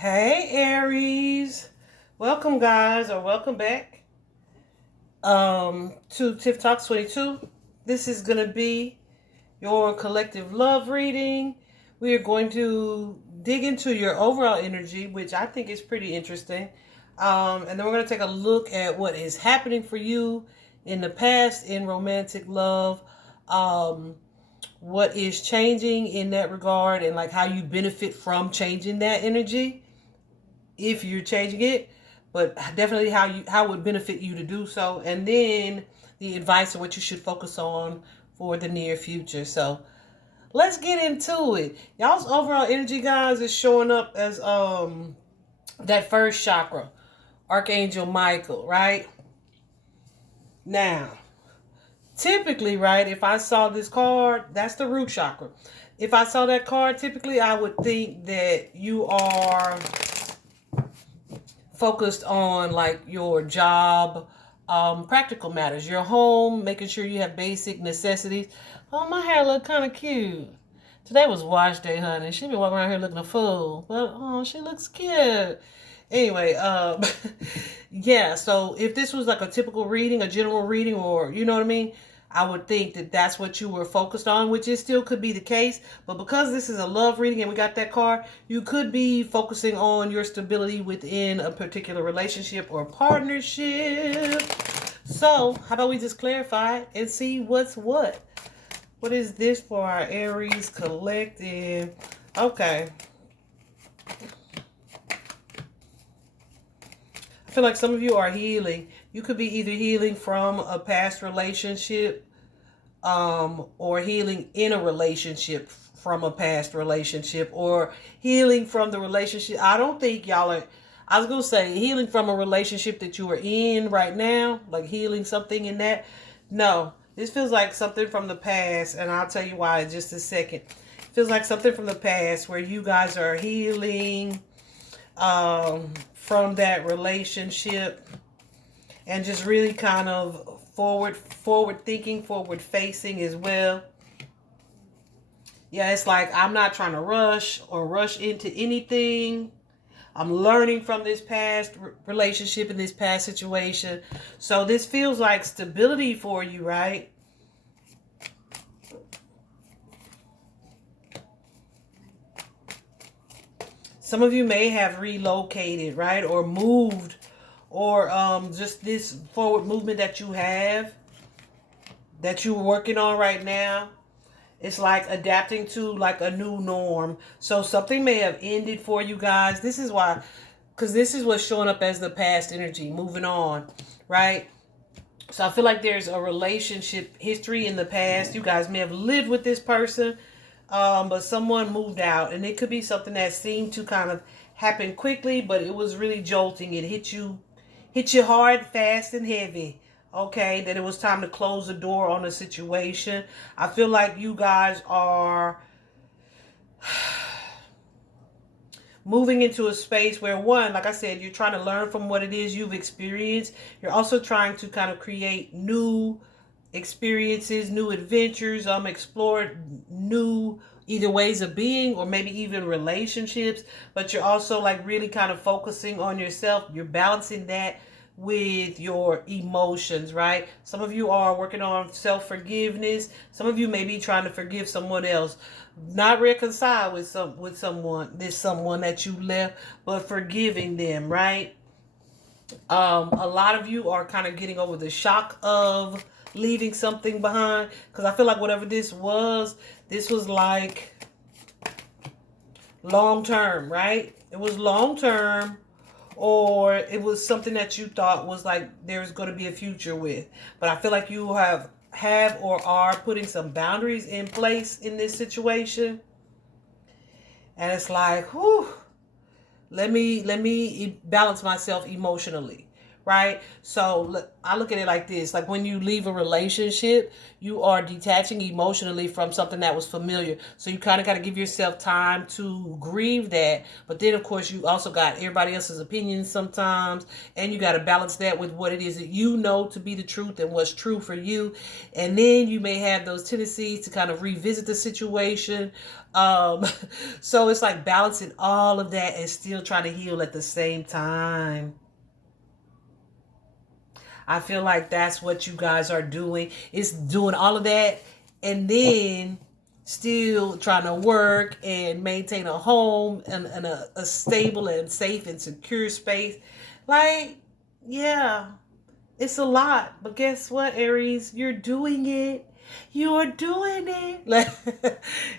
Hey Aries, welcome guys, or welcome back to Tiff Talks 22. This is gonna be your collective love reading. We are going to dig into your overall energy, which I think is pretty interesting. And then we're going to take a look at what is happening for you in the past in romantic love. What is changing in that regard, and like how you benefit from changing that energy if you're changing it, but definitely how it would benefit you to do so, and then the advice of what you should focus on for the near future. So let's get into it. Y'all's overall energy, guys, is showing up as that first chakra, Archangel Michael, right? Now, typically, right, if I saw this card, that's the root chakra. If I saw that card, typically I would think that you are focused on like your job, practical matters, your home, making sure you have basic necessities. Oh, my hair look kind of cute. Today was wash day, honey. She been walking around here looking a fool, but oh, she looks cute. Anyway, yeah. So if this was like a typical reading, a general reading, or you know what I mean, I would think that that's what you were focused on, which is still could be the case. But because this is a love reading and we got that card, you could be focusing on your stability within a particular relationship or partnership. So how about we just clarify it and see what's what? What is this for our Aries collective? Okay. I feel like some of you are healing. You could be either healing from a past relationship, or healing in a relationship from a past relationship, or healing from the relationship. I don't think y'all are. I was gonna say healing from a relationship that you are in right now, like healing something in that. No, this feels like something from the past, and I'll tell you why in just a second. It feels like something from the past where you guys are healing from that relationship, and just really kind of forward thinking, forward facing as well. Yeah, it's like I'm not trying to rush or rush into anything. I'm learning from this past relationship and this past situation. So this feels like stability for you, right? Some of you may have relocated, right? Or moved, or just this forward movement that you have, that you're working on right now. It's like adapting to like a new norm. So something may have ended for you guys. This is why, because this is what's showing up as the past energy, moving on, right? So I feel like there's a relationship history in the past. You guys may have lived with this person, but someone moved out, and it could be something that seemed to kind of happen quickly, but it was really jolting. It hit you hard, fast, and heavy. Okay, that it was time to close the door on the situation. I feel like you guys are moving into a space where, one, like I said, you're trying to learn from what it is you've experienced. You're also trying to kind of create new experiences, new adventures, explore new either ways of being or maybe even relationships. But you're also like really kind of focusing on yourself. You're balancing that with your emotions, right? Some of you are working on self-forgiveness. Some of you may be trying to forgive someone else, not reconcile with someone that you left, but forgiving them, right? A lot of you are kind of getting over the shock of leaving something behind, because I feel like whatever this was like long term, right? It was long term, or it was something that you thought was like there's going to be a future with. But I feel like you have or are putting some boundaries in place in this situation, and it's like, whew, let me balance myself emotionally, right? So I look at it like this. Like when you leave a relationship, you are detaching emotionally from something that was familiar. So you kind of got to give yourself time to grieve that. But then, of course, you also got everybody else's opinions sometimes. And you got to balance that with what it is that you know to be the truth and what's true for you. And then you may have those tendencies to kind of revisit the situation. Um, so it's like balancing all of that and still trying to heal at the same time. I feel like that's what you guys are doing. It's doing all of that and then still trying to work and maintain a home and a stable and safe and secure space. Like, yeah, it's a lot. But guess what, Aries? You're doing it. You're doing it. Like,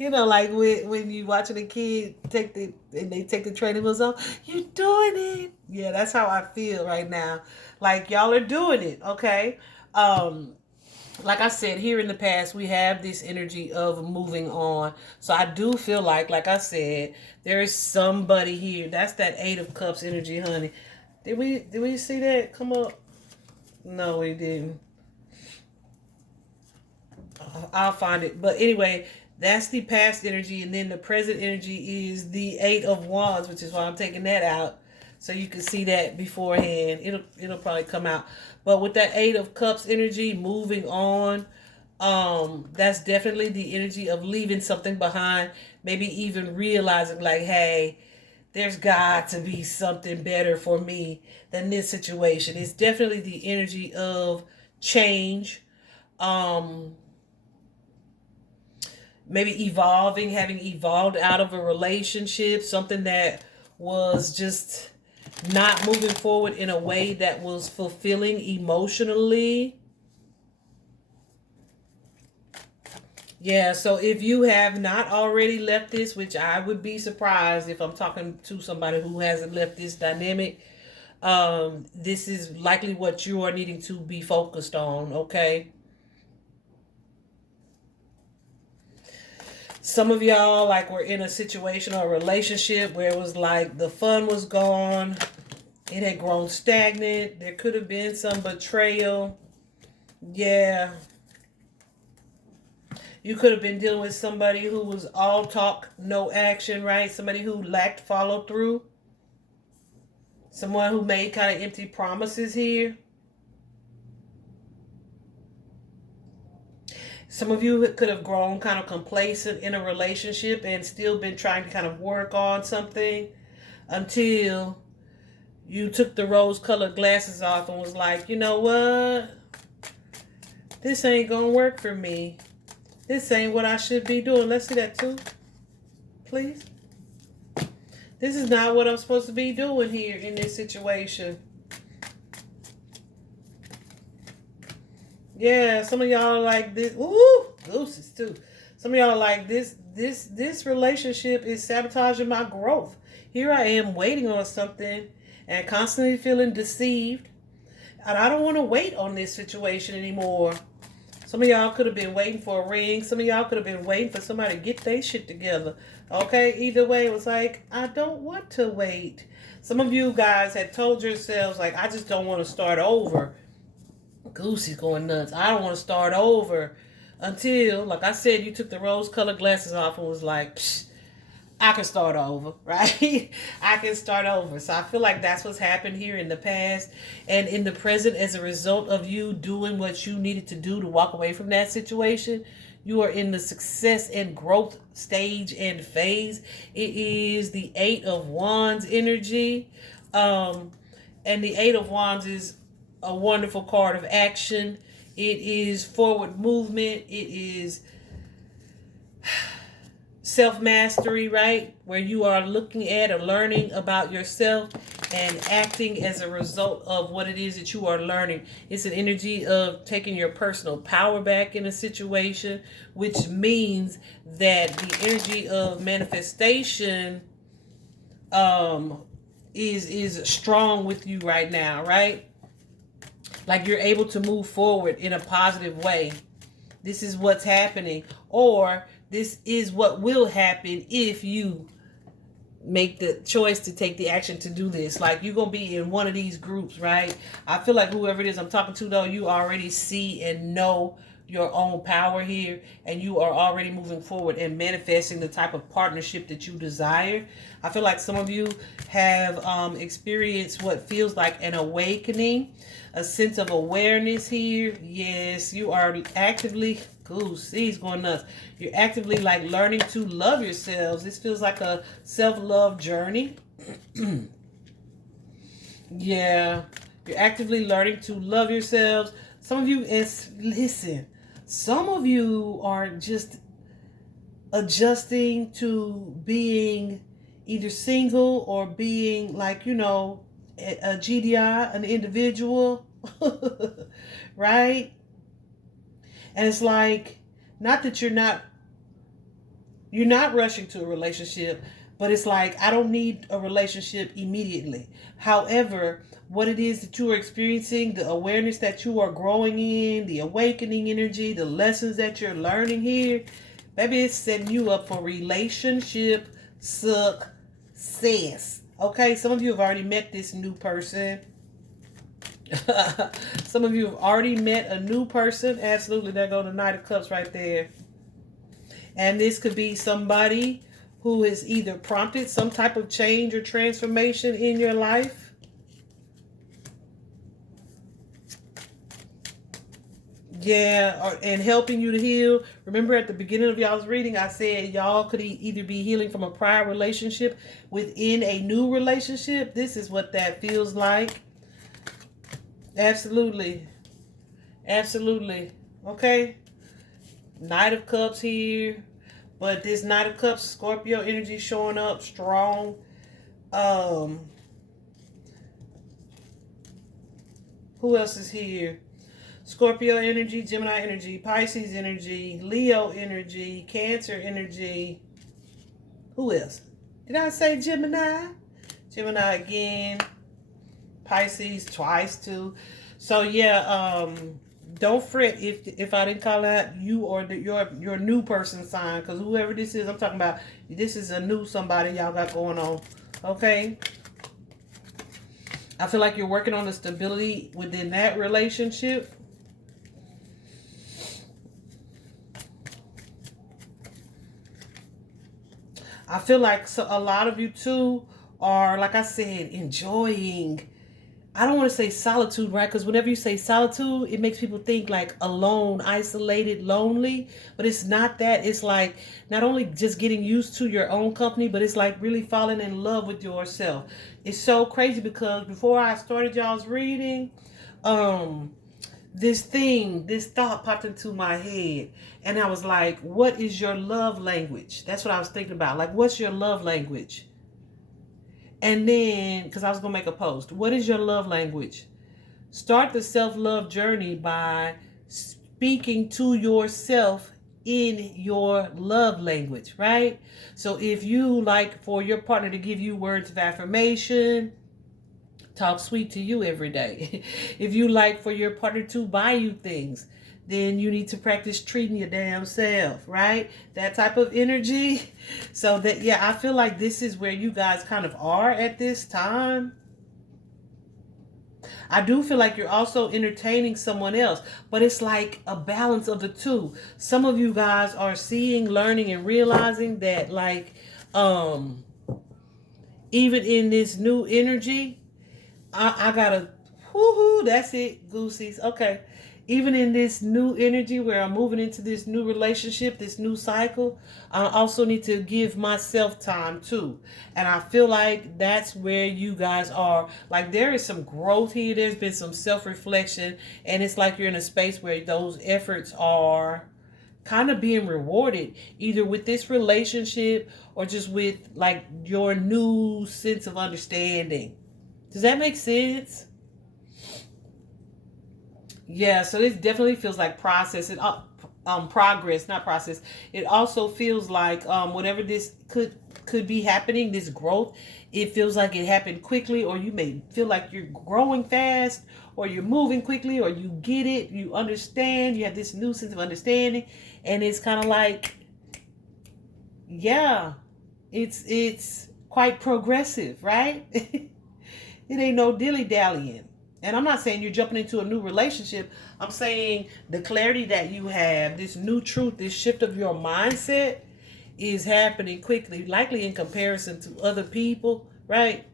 like when you watching a kid they take the training wheels off, you're doing it. Yeah, that's how I feel right now. Like y'all are doing it, okay? Um, like I said, here in the past, we have this energy of moving on. So I do feel like I said, there is somebody here. That's that Eight of Cups energy, honey. Did we see that come up? No, we didn't. I'll find it. But anyway, that's the past energy, and then the present energy is the Eight of Wands, which is why I'm taking that out, so you can see that beforehand. It'll probably come out. But with that Eight of Cups energy, moving on, that's definitely the energy of leaving something behind. Maybe even realizing like, hey, there's got to be something better for me than this situation. It's definitely the energy of change. Um, Maybe evolving, having evolved out of a relationship, something that was just not moving forward in a way that was fulfilling emotionally. Yeah, so if you have not already left this, which I would be surprised if I'm talking to somebody who hasn't left this dynamic, this is likely what you are needing to be focused on, okay? Some of y'all like were in a situation or a relationship where it was like the fun was gone, it had grown stagnant, there could have been some betrayal. Yeah, you could have been dealing with somebody who was all talk no action, right? Somebody who lacked follow through, someone who made kind of empty promises here. Some of you could have grown kind of complacent in a relationship and still been trying to kind of work on something until you took the rose colored glasses off and was like, you know what? This ain't gonna work for me. This ain't what I should be doing. Let's see that too, please. This is not what I'm supposed to be doing here in this situation. Yeah, some of y'all are like this. Ooh, gooses too. Some of y'all are like this relationship is sabotaging my growth. Here I am waiting on something and constantly feeling deceived. And I don't want to wait on this situation anymore. Some of y'all could have been waiting for a ring. Some of y'all could have been waiting for somebody to get their shit together. Okay, either way, it was like, I don't want to wait. Some of you guys had told yourselves, like, I just don't want to start over. Goosey's going nuts. I don't want to start over until, like I said, you took the rose-colored glasses off and was like, psh, I can start over, right? I can start over. So I feel like that's what's happened here in the past and in the present as a result of you doing what you needed to do to walk away from that situation. You are in the success and growth stage and phase. It is the Eight of Wands energy. And the Eight of Wands is a wonderful card of action. It is forward movement. It is self-mastery, right? Where you are looking at or learning about yourself and acting as a result of what it is that you are learning. It's an energy of taking your personal power back in a situation, which means that the energy of manifestation is strong with you right now, right? Like you're able to move forward in a positive way. This is what's happening, or this is what will happen if you make the choice to take the action to do this. Like, you're gonna be in one of these groups, right? I feel like whoever it is I'm talking to, though, you already see and know your own power here, and you are already moving forward and manifesting the type of partnership that you desire. I feel like some of you have experienced what feels like an awakening, a sense of awareness here. Yes, you are actively, he's going nuts. You're actively like learning to love yourselves. This feels like a self-love journey. Yeah, you're actively learning to love yourselves. Some of you, listen, some of you are just adjusting to being either single or being like, a GDI, an individual, right? And it's like, not that you're not rushing to a relationship, but it's like, I don't need a relationship immediately. However, what it is that you are experiencing, the awareness that you are growing in, the awakening energy, the lessons that you're learning here, baby, it's setting you up for relationship success. Okay, some of you have already met this new person. Some of you have already met a new person. Absolutely, there go the Knight of Cups right there. And this could be somebody who has either prompted some type of change or transformation in your life. Yeah, and helping you to heal. Remember at the beginning of y'all's reading, I said y'all could either be healing from a prior relationship within a new relationship. This is what that feels like. Absolutely. Absolutely. Okay. Knight of Cups here. But this Knight of Cups, Scorpio energy showing up strong. Who else is here? Scorpio energy, Gemini energy, Pisces energy, Leo energy, Cancer energy. Who else? Did I say Gemini? Gemini again. Pisces twice too. So yeah, don't fret if I didn't call out you or your new person sign, because whoever this is I'm talking about, this is a new somebody y'all got going on. Okay, I feel like you're working on the stability within that relationship. I feel like a lot of you too are, like I said, enjoying, I don't want to say solitude, right? Because whenever you say solitude, it makes people think like alone, isolated, lonely. But it's not that. It's like not only just getting used to your own company, but it's like really falling in love with yourself. It's so crazy because before I started y'all's reading, this thought popped into my head. And I was like, what is your love language? That's what I was thinking about. Like, what's your love language? And then, because I was going to make a post, what is your love language? Start the self-love journey by speaking to yourself in your love language, right? So if you like for your partner to give you words of affirmation, talk sweet to you every day. If you like for your partner to buy you things, then you need to practice treating your damn self, right? That type of energy. So that, yeah, I feel like this is where you guys kind of are at this time. I do feel like you're also entertaining someone else, but it's like a balance of the two. Some of you guys are seeing, learning, and realizing that, like, even in this new energy, I gotta, whoo-hoo, that's it, goosies. Okay. Even in this new energy where I'm moving into this new relationship, this new cycle, I also need to give myself time too. And I feel like that's where you guys are. Like, there is some growth here. There's been some self-reflection. And it's like you're in a space where those efforts are kind of being rewarded, either with this relationship or just with like your new sense of understanding. Does that make sense? Yeah, so this definitely feels like process and progress, not process. It also feels like whatever this could be happening, this growth, it feels like it happened quickly, or you may feel like you're growing fast, or you're moving quickly, or you get it, you understand, you have this new sense of understanding, and it's kind of like, yeah, it's quite progressive, right? It ain't no dilly-dallying. And I'm not saying you're jumping into a new relationship. I'm saying the clarity that you have, this new truth, this shift of your mindset is happening quickly, likely in comparison to other people, right?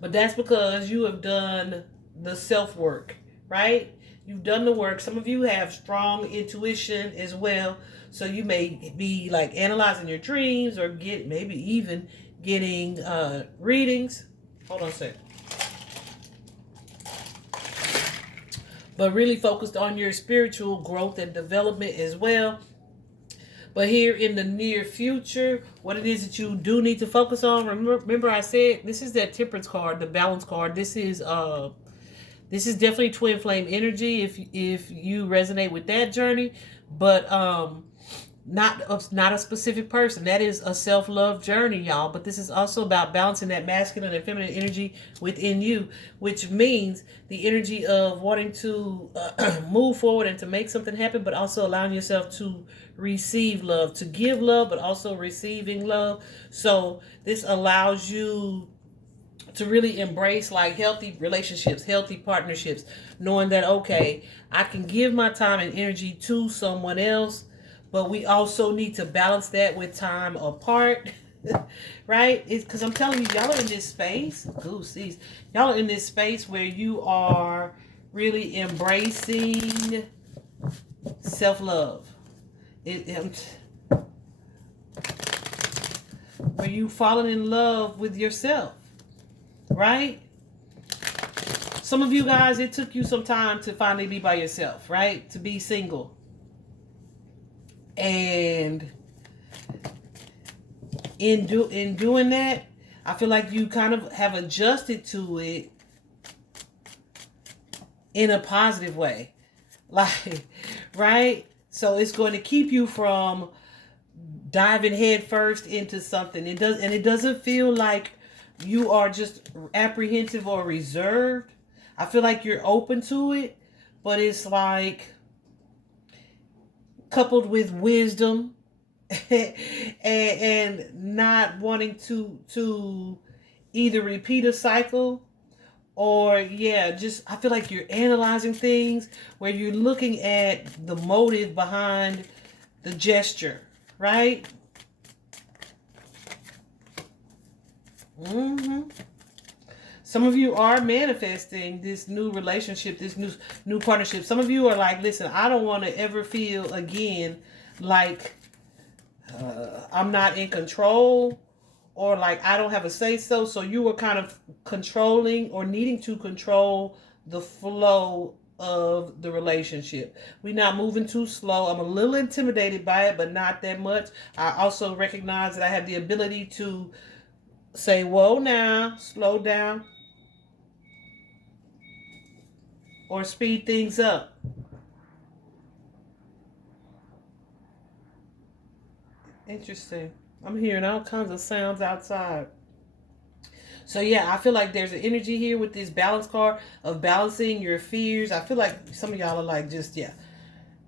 But that's because you have done the self work, right? You've done the work. Some of you have strong intuition as well. So you may be like analyzing your dreams or get maybe even getting readings. Hold on a second. But really focused on your spiritual growth and development as well. But here in the near future, what it is that you do need to focus on. Remember I said this is that temperance card, the balance card. This is definitely twin flame energy if you resonate with that journey, but not a specific person. That is a self-love journey, y'all. But this is also about balancing that masculine and feminine energy within you, which means the energy of wanting to move forward and to make something happen, but also allowing yourself to receive love, to give love, but also receiving love. So this allows you to really embrace like healthy relationships, healthy partnerships, knowing that, okay, I can give my time and energy to someone else, but we also need to balance that with time apart. Right? It's because I'm telling you, y'all are in this space. Goosies. Y'all are in this space where you are really embracing self-love. Where you falling in love with yourself. Right? Some of you guys, it took you some time to finally be by yourself, right? To be single. And in doing that, I feel like you kind of have adjusted to it in a positive way. Like, right? So it's going to keep you from diving head first into something. It doesn't feel like you are just apprehensive or reserved. I feel like you're open to it, but it's like coupled with wisdom and not wanting to either repeat a cycle or just I feel like you're analyzing things where you're looking at the motive behind the gesture, right? Some of you are manifesting this new relationship, this new partnership. Some of you are like, listen, I don't want to ever feel again like I'm not in control or like I don't have a say so. So you were kind of controlling or needing to control the flow of the relationship. We're not moving too slow. I'm a little intimidated by it, but not that much. I also recognize that I have the ability to say, whoa now, slow down, or speed things up. Interesting. I'm hearing all kinds of sounds outside. So I feel like there's an energy here with this balance card of balancing your fears. I feel like some of y'all are like just,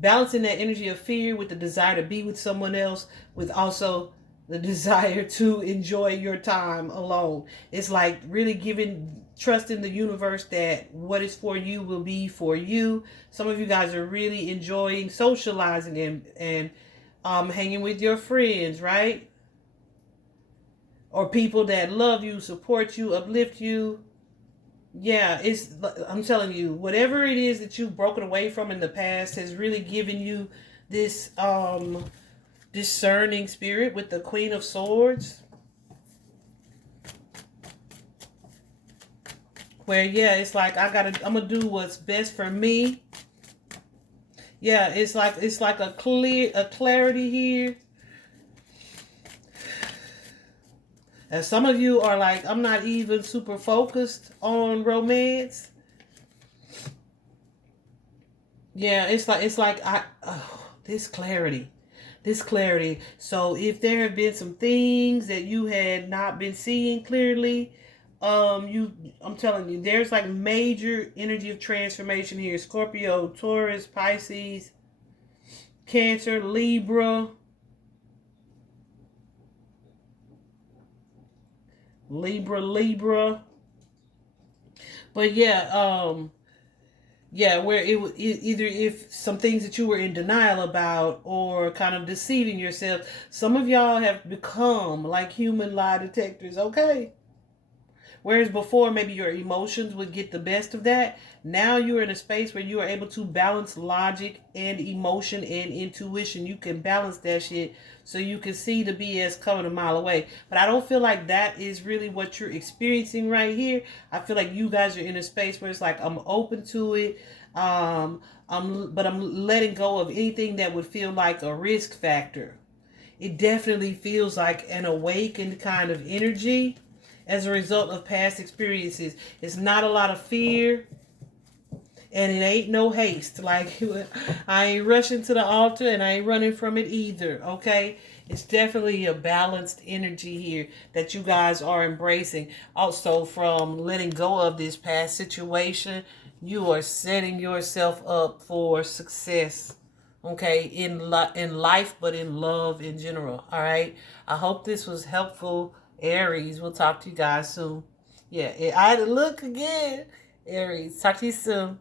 balancing that energy of fear with the desire to be with someone else, with also the desire to enjoy your time alone. It's like really trusting the universe that what is for you will be for you. Some of you guys are really enjoying socializing and hanging with your friends, right? Or people that love you, support you, uplift you. I'm telling you, whatever it is that you've broken away from in the past has really given you this discerning spirit with the Queen of Swords. Where it's like I'm gonna do what's best for me. It's like a clarity here. And some of you are like, I'm not even super focused on romance. It's like this clarity. So if there have been some things that you had not been seeing clearly, I'm telling you, there's like major energy of transformation here. Scorpio, Taurus, Pisces, Cancer, Libra. Libra. But yeah, where either if some things that you were in denial about or kind of deceiving yourself, some of y'all have become like human lie detectors, okay? Whereas before, maybe your emotions would get the best of that. Now you're in a space where you are able to balance logic and emotion and intuition. You can balance that shit so you can see the BS coming a mile away. But I don't feel like that is really what you're experiencing right here. I feel like you guys are in a space where it's like, I'm open to it. But I'm letting go of anything that would feel like a risk factor. It definitely feels like an awakened kind of energy as a result of past experiences. It's not a lot of fear, and it ain't no haste. Like, I ain't rushing to the altar and I ain't running from it either, okay? It's definitely a balanced energy here that you guys are embracing. Also, from letting go of this past situation, you are setting yourself up for success, okay, in life, but in love in general. All right, I hope this was helpful, Aries. We'll talk to you guys soon. Yeah, I had to look again. Aries, talk to you soon.